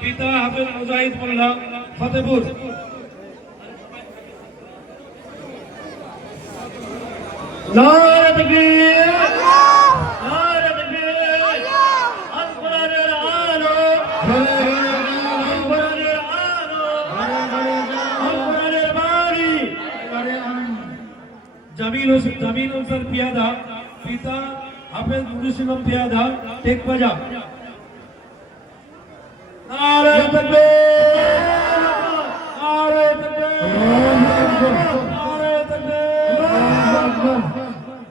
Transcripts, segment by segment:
পিতা হাফেজ মুজাহিদ মোল্লা ফতেপুর। জামিল হোসেন জামিল হোসেন পিয়াদা পিতা হাফেজ মুদুসিলম পিয়াদা টেক বাজা নারে তাকবীর নারে তাকবীর নারে তাকবীর শফিউল্লাহ খান পিতা সাইফুল খান মেরিগঞ্জ শফিউল্লাহ খান পিতা সাইফুল খান মেরিগঞ্জ রেজাউল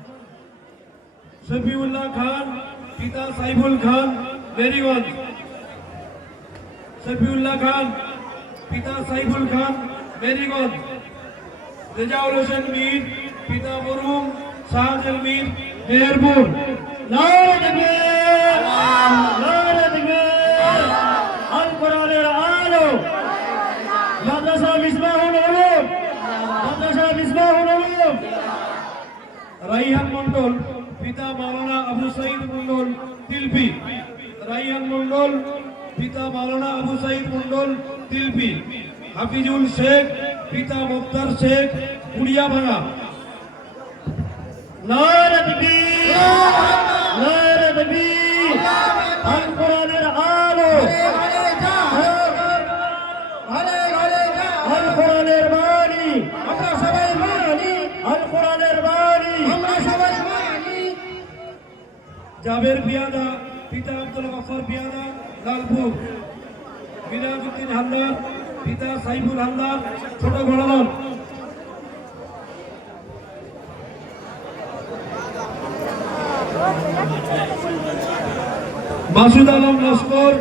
হোসেন মীর পিতা মরহুম শাহজাল মীর মেহেরপুর নারে তাকবীর নারে তাকবীর আল কোরআনের আলো মাদ্রাসা মিসবাহুল উলুম মাদ্রাসা মিসবাহুল উলুম রাইহান মন্ডল পিতা মাওলানা আবু সাইদ মন্ডল তিলপি। রাইয়ান মন্ডল পিতা মাওলানা আবু সাইদ মন্ডল তিলপি। হাফিজুল শেখ, পিতা মুক্তার শেখ কুড়িয়া ভাঙা জাবের পিয়াদা পিতা আব্দুল গফর পিয়াদা লালপুর। মিরাজউদ্দিন হালদার, পিতা সাইফুল হালদার, ছোট গড়ালন মাসুদ আলম লস্কর,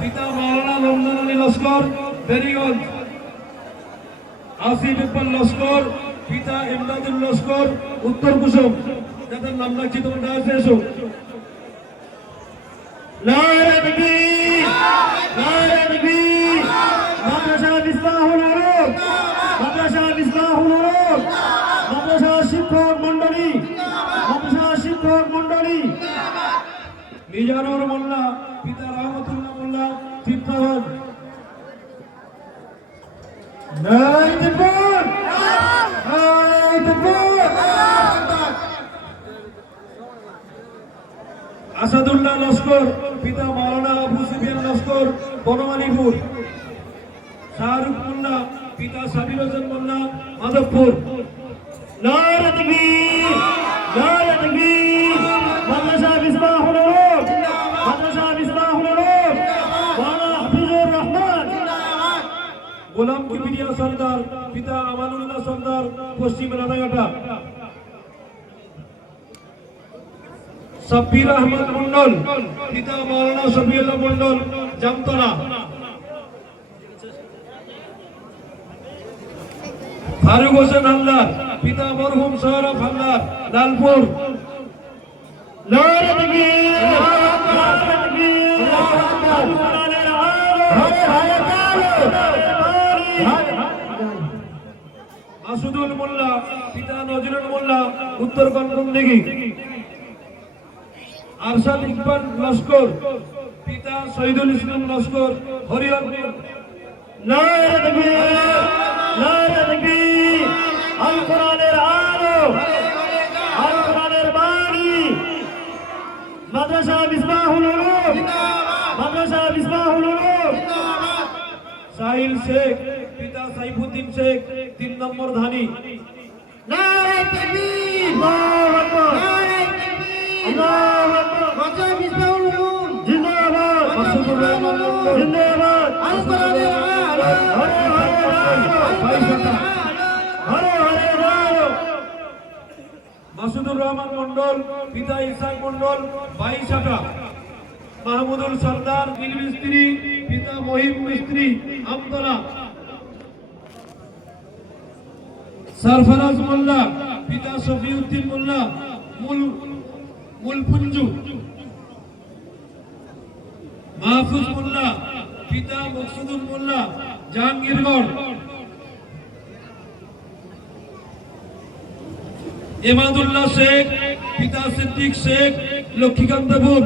পিতা মাওলানা রমজান আলী লস্কর, বেরিগঞ্জ। আসিফ ইকবাল লস্কর, পিতা ইমদাদুল লস্কর, উত্তর কুসুম। যাদের নাম রাখছি, তোমরা এসো নারে তাকবীর নারে তাকবীর মাদ্রাসা মিসবাহুল উলুম মাদ্রাসা মিসবাহুল উলুম মাদ্রাসা শিক্ষক মাদ্রাসা শিক্ষক মণ্ডলী। মিজানুর মোল্লা পিতা রহমতুল্লাহ মোল্লা দেখুন আসাদুল্লাহ লস্কর। পিতা মাওলানা আবু সুফিয়ান লস্কর বনমালীপুর। শাহরুখ মোল্লা পিতা সাবির হোসেন মোল্লা মাধবপুর। নারে তাকবীর নারে তাকবীর মাদ্রাসা মিসবাহুল উলুম মাদ্রাসা মিসবাহুল উলুম মাওলানা হাফিজুর রহমান। গোলাম কিবিরিয়া সর্দার পিতা আমানুল্লাহ সর্দার পশ্চিম রানাঘাটা সাব্বির আহমদ মন্ডল পিতা মাওলানা শফিউল্লাহ মন্ডল জামতলা। ফারুক হোসেন হালদার পিতা মরহুম সৌরভ হালদার লালপুর। মাসুদুল মোল্লা পিতা নজরুল মোল্লা উত্তর কনকম দিঘি। আরশাদ ইকবাল লস্কর পিতা শহীদুল ইসলাম লস্কর হরিহরপুর আল কোরআনের আলো আল কোরআনের বাণী। মাদ্রাসা মিসবাহুল উলুম মাদ্রাসা মিসবাহুল উলুম। সাহিল শেখ পিতা সাইফুদ্দিন শেখ তিন নম্বর ধানি। নারে তাকবীর আল্লাহু আকবার। আল্লাহু রহমান মন্ডল পিতা ইসাক মন্ডল বাইশাটা মাহমুদুল সর্দার নীল মিস্ত্রি পিতা মহিম মিস্ত্রি, আমতলা। সরফরাজ মোল্লা, পিতা শফিউদ্দিন মোল্লা, মূল মূলপুঞ্জু মাহফুজ মোল্লা, পিতা মকসুদুল মোল্লা, জাহাঙ্গীরগড়। এমাদুল্লাহ শেখ পিতা সিদ্দিক শেখ লক্ষ্মীকান্তপুর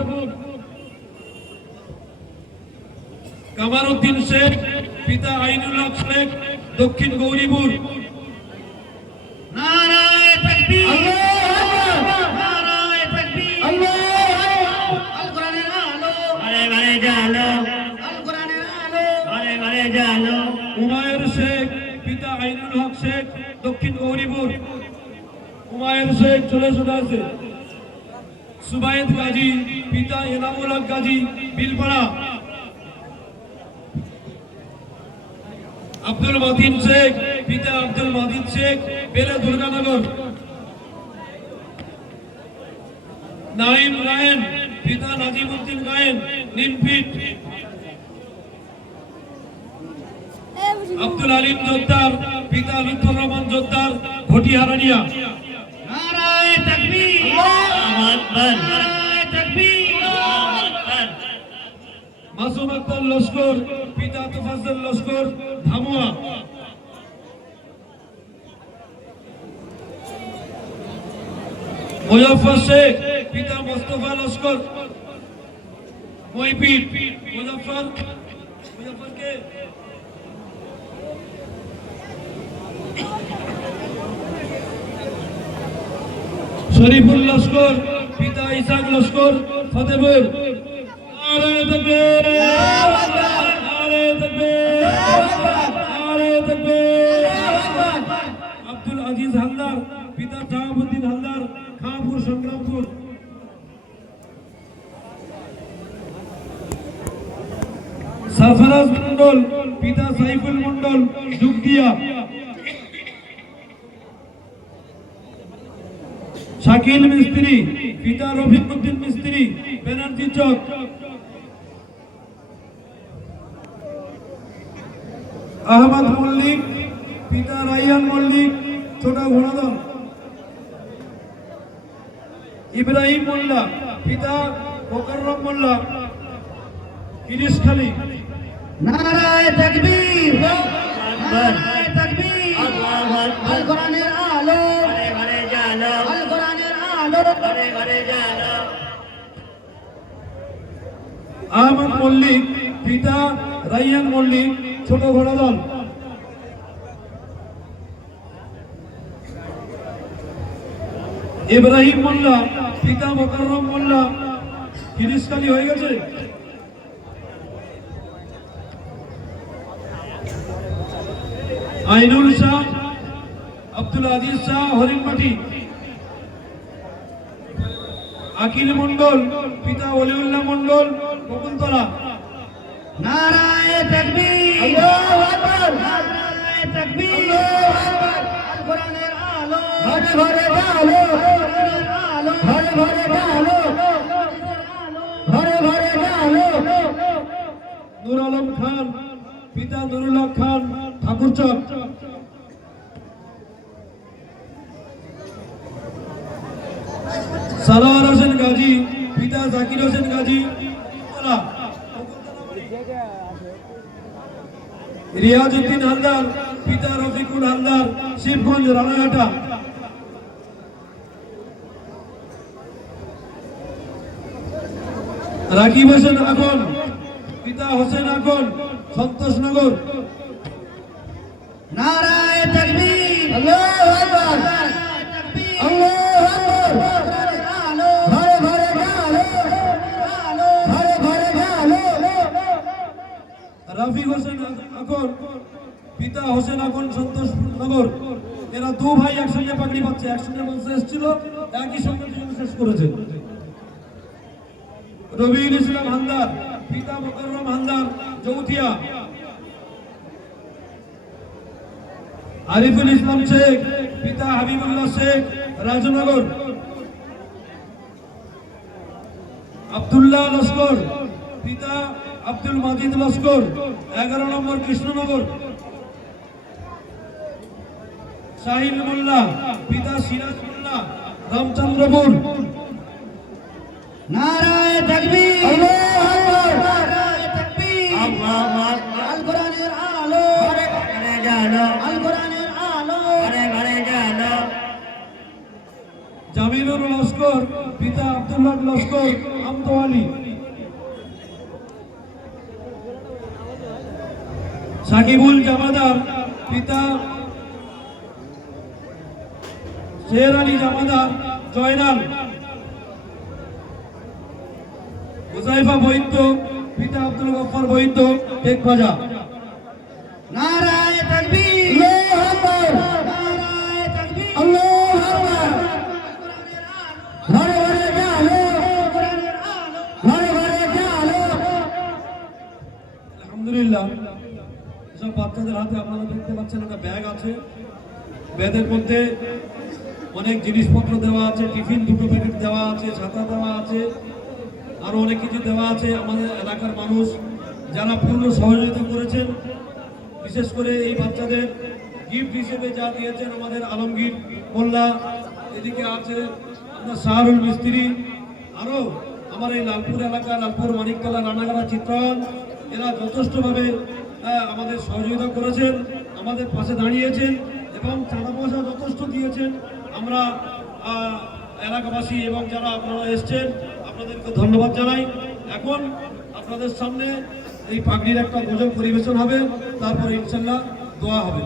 কামারউদ্দিন শেখ পিতা আইনুল হক শেখ দক্ষিণ গৌরীপুর। উমায়ের শেখ পিতা আইনুল হক শেখ দক্ষিণ গৌরীপুর। উমায়ের শেখ চলে চলে আসে সুবায়েদ গাজী, পিতা এনামুল হক গাজী, বিলপাড়া। আব্দুল মতিন শেখ, পিতা আব্দুল মতিন শেখ, বেলে দুর্গানগর। নাইম গায়েন, পিতা নাজিমুদ্দিন গায়েন নিমপিট আব্দুল আলিম জোদ্দার, পিতা লুৎফর রহমান জোদ্দার আল্লাহু মাসুম আক্তার লস্কর, পিতা তোফাজ্জল লস্কর, ধামুয়া। মুজফর শেখ, পিতা মোস্তফা লস্কর। মুজফর মুজফরকে শরীফুল লস্কর পিতা ইসাক লস্কর ফতেপুর। আব্দুল আজিজ হালদার পিতা শাহাবুদ্দিন হালদার, খাঁপুর সংগ্রামপুর। সারফরাজ মন্ডল পিতা সাইফুল মন্ডল যুগদিয়া শাকিল মিস্ত্রি পিতা রফিকুদ্দিন মিস্ত্রি ব্যানার্জি চক। আহমদ মল্লিক পিতা রাইয়ান মল্লিক ছোট ঘোড়াদল ইব্রাহিম মোল্লা পিতা মোকাররম মোল্লা। গিরিশখালী নারায়ে তাকবীর। নারায়ে তাকবীর। আল্লাহু আকবার। আহমদ মল্লিক, পিতা রাইয়ান মল্লিক, ছোট ঘোড়াদল ইব্রাহিম মোল্লা, পিতা মোকাররম মোল্লা গিরিশখালী হয়ে গেছে। আইনুল শাহ, আব্দুল আজিজ শাহ হরিণমাটি আকিল মন্ডল পিতা অলিউল্লাহ মন্ডল বকুলতলা নারায়ে তাকবীর। আল্লাহু আকবার। নারায়ে তাকবীর। আল্লাহু আকবার। কোরআনের আলো। ঘরে ঘরে আলো কোরআনের আলো। ঘরে ঘরে আলো ঘরে ঘরে আলো নূর আলম খান পিতা নুরুল্লাহ খান ঠাকুরচক সালোয়ার হোসেন গাজী পিতা জাকির হোসেন গাজী। রিয়াজউদ্দিন হালদার পিতা রফিকুল হালদার শিবগঞ্জ রানাঘাটা। রাকিব হোসেন আগন পিতা হোসেন আগন সন্তোষনগর। নারায়ে তাকবীর। আল্লাহু রাফিক হোসেন আগন পিতা হোসেন আগন সন্তোষনগর এরা দু ভাই একসঙ্গে পাগড়ি পাচ্ছে একসঙ্গে মঞ্চে এসেছিল, একই সঙ্গে দুজন শেষ করেছে। রবিউল ইসলাম হালদার, পিতা মোকাররম হালদার চৌথিয়া আরিফুল ইসলাম শেখ, পিতা হাবিবুল্লাহ শেখ, রাজনগর। আব্দুল্লাহ লস্কর, পিতা আব্দুল মাজিদ লস্কর এগারো নম্বর কৃষ্ণনগর। সাহিল মোল্লা পিতা সিরাজ মোল্লা রামচন্দ্রপুর। নারায়ে তাকবীর। আল্লাহু আকবার। নারায়ে তাকবীর। আল্লাহু আকবার। আল কোরআনের আলো। ঘরে ঘরে জালো আল কোরআনের আলো। ঘরে ঘরে জালো জামিলুর লস্কর পিতা আব্দুল্লাহ লস্কর। সাকিবুল জামাদার পিতা শের আলী জামাদার জয়রাম। হুজাইফা বৈদ্য পিতা আব্দুল গফর বৈদ্য টেক বাচ্চাদের হাতে আপনারা দেখতে পাচ্ছেন একটা ব্যাগ আছে। ব্যাগের মধ্যে অনেক জিনিসপত্র দেওয়া আছে, টিফিন, দুটো প্যাকেট দেওয়া আছে, ছাতা দেওয়া আছে আরও অনেক কিছু দেওয়া আছে আমাদের এলাকার মানুষ। যারা পূর্ণ সহযোগিতা করেছেন, বিশেষ করে এই বাচ্চাদের গিফট হিসেবে যা দিয়েছেন আমাদের আলমগীর মোল্লা, এদিকে আছে আপনার শাহরুল মিস্ত্রি আরও আমার এই লালপুর এলাকা, লালপুর মানিকতলা রানাগাড়া চিত্রায়ন এরা যথেষ্টভাবে আমাদের সহযোগিতা করেছেন, আমাদের পাশে দাঁড়িয়েছেন এবং চাঁদা পয়সা যথেষ্ট দিয়েছেন। আমরা এলাকাবাসী এবং যারা আপনারা এসছেন, আপনাদেরকে ধন্যবাদ জানাই। এখন আপনাদের সামনে এই পাগড়ির একটা গজল পরিবেশন হবে, তারপর ইনশাল্লাহ দোয়া হবে।